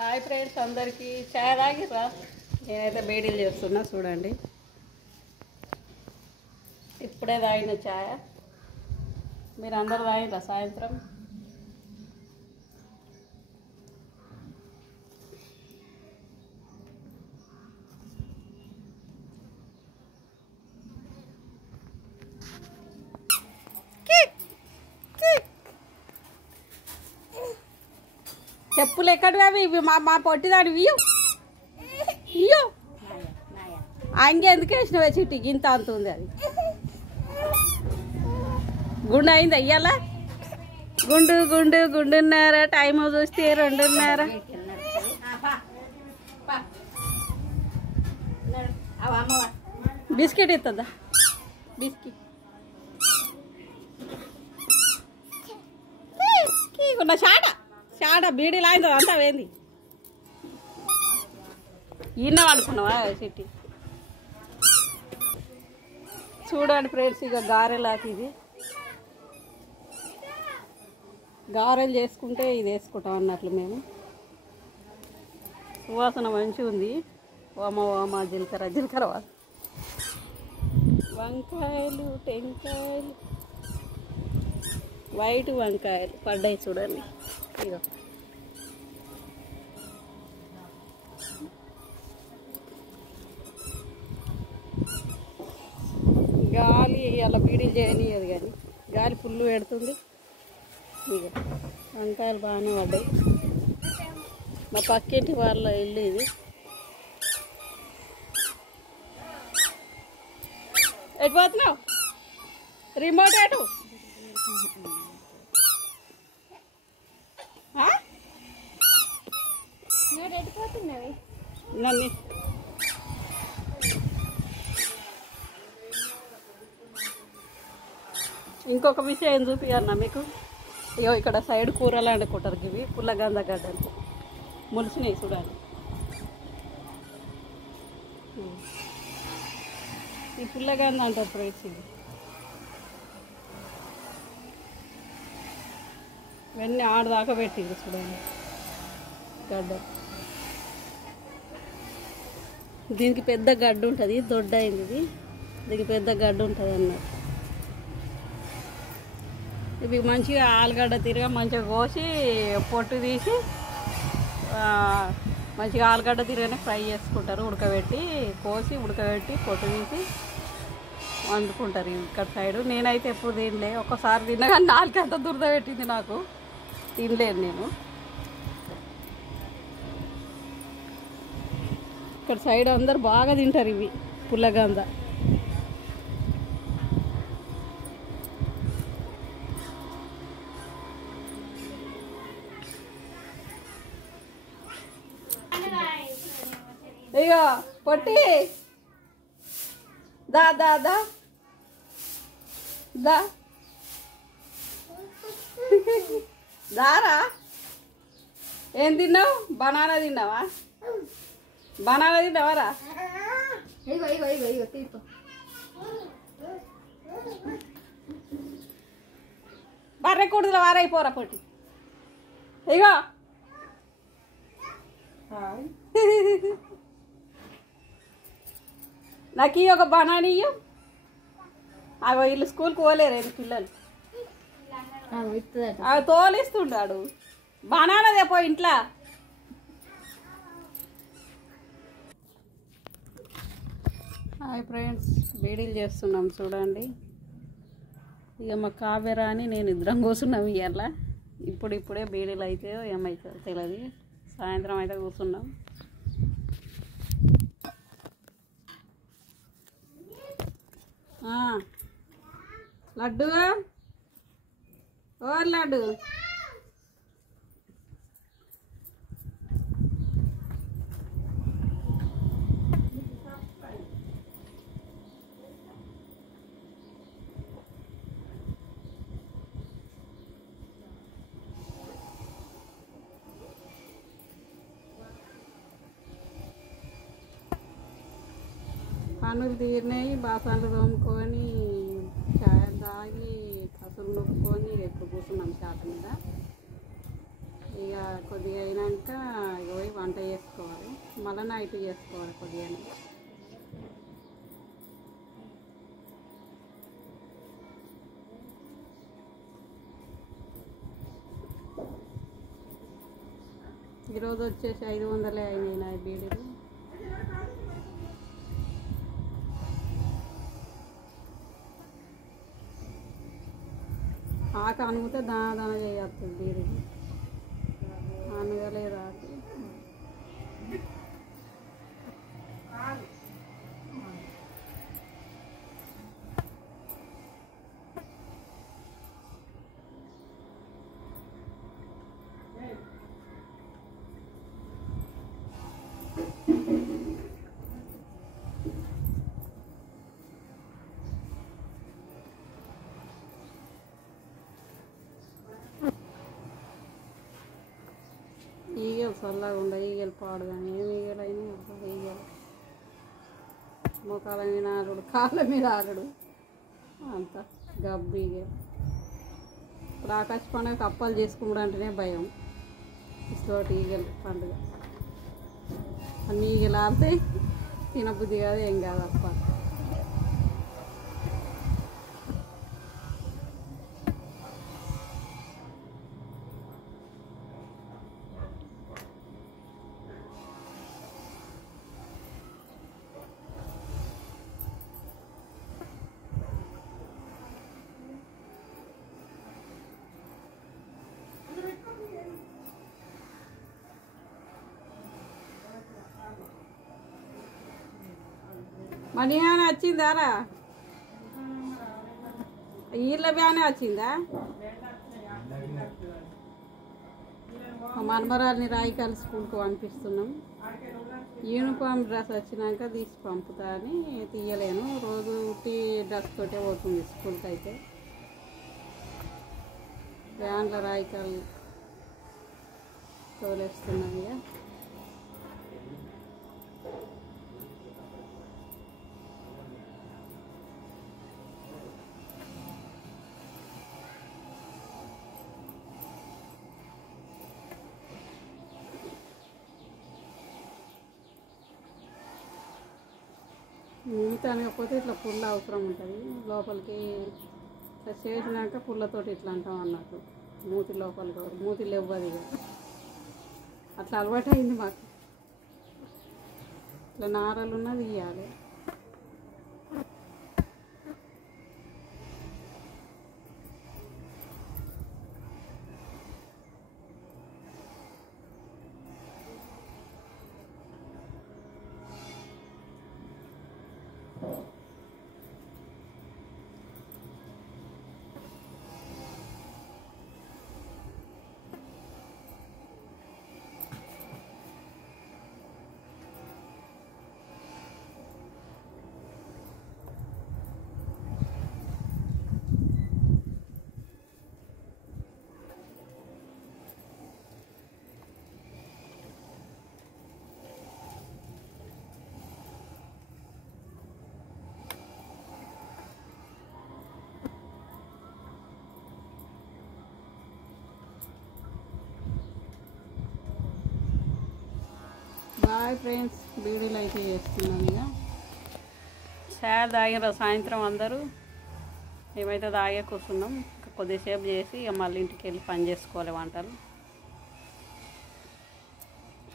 Hi friends, అందరికీ చాయ్ తాగిరా. నేనైతే బేడీలు చేస్తున్నా చూడండి. ఇప్పుడే తాగిన చాయ్. మీరు అందరు తాగిరా సాయంత్రం? చెప్పులు ఎక్కడివి అవి? ఇవి మా పొట్టిదానివి. ఇయ్యో ఇంకెందుకు వేసినవే చిట్టి? గింత అంత ఉంది. అది గుండు అయింది అయ్యాలా? గుండున్నర. టైం చూస్తే 2:30. బిస్కెట్ ఇస్తుందా? బిస్కెట్ నా షాట బీడీ లాంటి అంతా వేంది. ఈయన వాడుకున్నావా చిట్టి? చూడండి ఫ్రెండ్స్, ఇక గారెలాకి ఇది గారెలు చేసుకుంటే ఇది వేసుకుంటాం అన్నట్లు మేము. సువాసన మంచిగా ఉంది. ఓమ జీలకర్ర వంకాయలు, టెంకాయలు, వైట్ వంకాయలు పడ్డాయి చూడండి. ఇగో గాలి అలా బీడీలు చేయనియదు, కానీ గాలి ఫుల్ పెడుతుంది. ఇక వంకాయలు బాగానే పడ్డాయి. మా పక్కింటి వాళ్ళ ఇల్లు ఇది. ఎటు పోతున్నావు? రిమోట్ ఎటు? నన్ను ఇంకొక విషయం చూపియన్నా మీకు. ఇగో ఇక్కడ సైడ్ కూరలు వండుకుంటారు. ఇవి పుల్లగంధ గడ్డలు ములిసినాయి చూడండి. ఈ పుల్లగంధ అంటారు ఫ్రెండ్స్. ఇవి ఇవన్నీ ఆడదాకా పెట్టింది చూడండి గడ్డ. దీనికి పెద్ద గడ్డ ఉంటుంది, దొడ్డ అయింది ఇది. దీనికి పెద్ద గడ్డ ఉంటుంది అన్నట్టు. ఇవి మంచిగా ఆలుగడ్డ తిరిగా మంచిగా కోసి పొట్టు తీసి మంచిగా ఆలుగడ్డ తిరిగానే ఫ్రై చేసుకుంటారు. ఉడకబెట్టి కోసి ఉడకబెట్టి పొట్టు తీసి వండుకుంటారు ఇక్కడ సైడు. నేనైతే ఎప్పుడు తినలే. ఒక్కసారి తిన్నా కానీ నాలుగంత దురద పెట్టింది నాకు. తినలేదు నేను. ఇక్కడ సైడ్ అందరు బాగా తింటారు ఇవి పుల్లగంధ. ఇగో పొట్టి దా దా దా దా దారా. ఏం తిన్నావు? బనానా తిన్నావా? బనానా తిన్నావారా? బర్రె కూడదులో వారైపోరా పొట్టి. ఇగో నాకు ఒక బనానా ఇయ్యు. అగో వీళ్ళు స్కూల్కి పోలేరు పిల్లలు. అవి తోలిస్తుండాడు. బనానా తెపో ఇంట్లో. హాయ్ ఫ్రెండ్స్, బీడీలు చేస్తున్నాం చూడండి. ఇక మా కావ్యరా అని నేను ఇద్దరం కూర్చున్నాం ఇవాళ. ఇప్పుడే బీడీలు అయితే ఏమవుతుందో తెలియదు. సాయంత్రం అయితే కూర్చున్నాం. లడ్డు ఓ లడ్డు, పనులు తీరినాయి. బాసనలు తోముకొని చాయ్ తాగి కసులు నొప్పుకొని ఎప్పుడు కూర్చున్నాం చాట మీద. ఇక కొద్దిగా అయినాక పోయి మళ్ళీ నైట్ చేసుకోవాలి కొద్దిగా. ఈరోజు వచ్చేసి 500 అయినాయి నా బీడీలు. ఆకు అనుకుంటే దాన చేయొస్తుంది బీడీలు, అనగలేదు ఆకు. ఈగలు చల్లగా ఉండవు, ఈగలు పాడు కానీ ఏమి ఈగలైనా ఈగలు మోకాల మీద ఆరుడు, కాళ్ళ మీద ఆరుడు, అంత గబ్బు ఈగలు. ఇప్పుడు ఆకాశ పండుగ అప్పాలు చేసుకుంటూ అంటేనే భయం. ఇస్తోటి ఈగలు పండుగ అన్ని ఈగలు ఆడితే తినబుద్ధి కాదు, ఏం కాదు అప్పాలు. మనీ ఏమైనా వచ్చిందారా? ఈళ్ళ బ్యానే వచ్చిందా? మనమరాల్ని రాయికాల స్కూల్కి పంపిస్తున్నాం. యూనిఫామ్ డ్రెస్ వచ్చినాక తీసి పంపుతా అని తీయలేను. రోజు టీ డ్రెస్ తోటే పోతుంది స్కూల్కి. అయితే వ్యాన్ల రాయికాలు తోలేస్తున్నాం. ఇక మిగతా అనకపోతే ఇట్లా పుల్ల అవసరం ఉంటుంది. లోపలికి ఇట్లా చేసినాక పుల్లతోటి ఇట్లా అంటాం అన్నట్టు. మూతి లోపలికి మూతిలో ఇవ్వదు. ఇక అట్లా అలవాటు అయింది మాకు. ఇట్లా నారలు ఉన్నది ఇవ్వాలి. బాయ్ ఫ్రెండ్స్, బీడీలు అయితే చేస్తున్నాం. ఇక చాయ్ తాగిన సాయంత్రం అందరూ మేమైతే తాగే కూర్చున్నాం. ఇంకా కొద్దిసేపు చేసి ఇక మళ్ళీ ఇంటికి వెళ్ళి పని చేసుకోవాలి వంటలు.